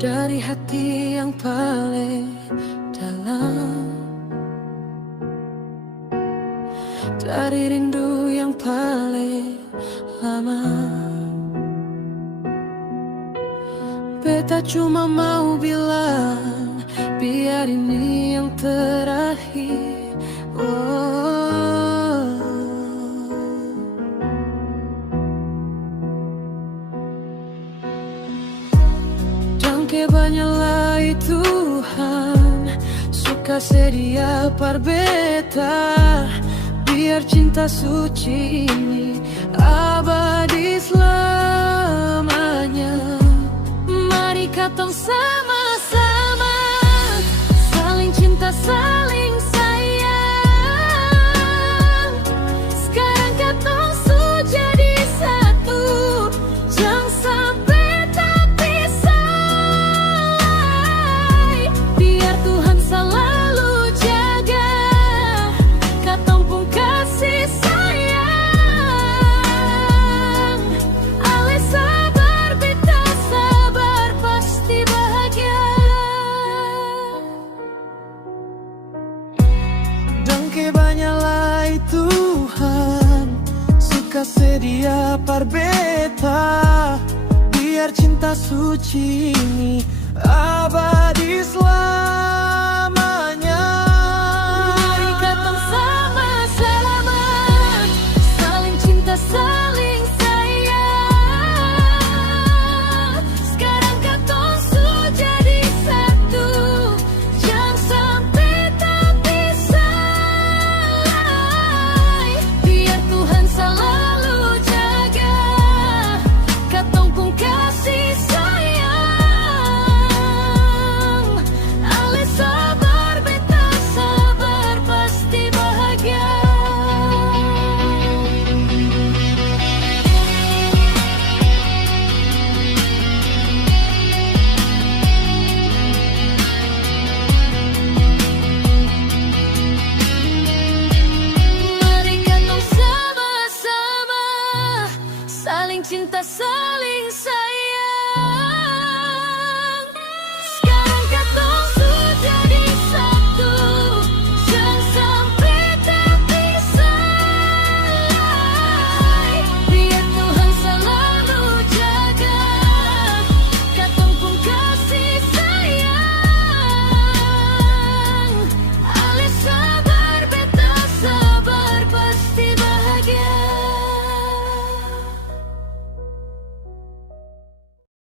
Dari hati yang paling dalam, dari rindu yang paling lama, beta cuma mau bilang, biar ini yang terakhir. Dangke banyaklah Tuhan, suka sedia par beta, biar cinta suci ini abadi selamanya. Mari katong sama-sama saling cinta, saling sayang. Sekarang katong su jadi satu, jangan sampai tak pisah. Biar Tuhan selalu jaga, katong pun kasih sayang. Ale sabar beta, sabar pasti bahagia. Dangke banyaklah Tuhan, suka sedia par beta, biar cinta suci ini abadi selamanya.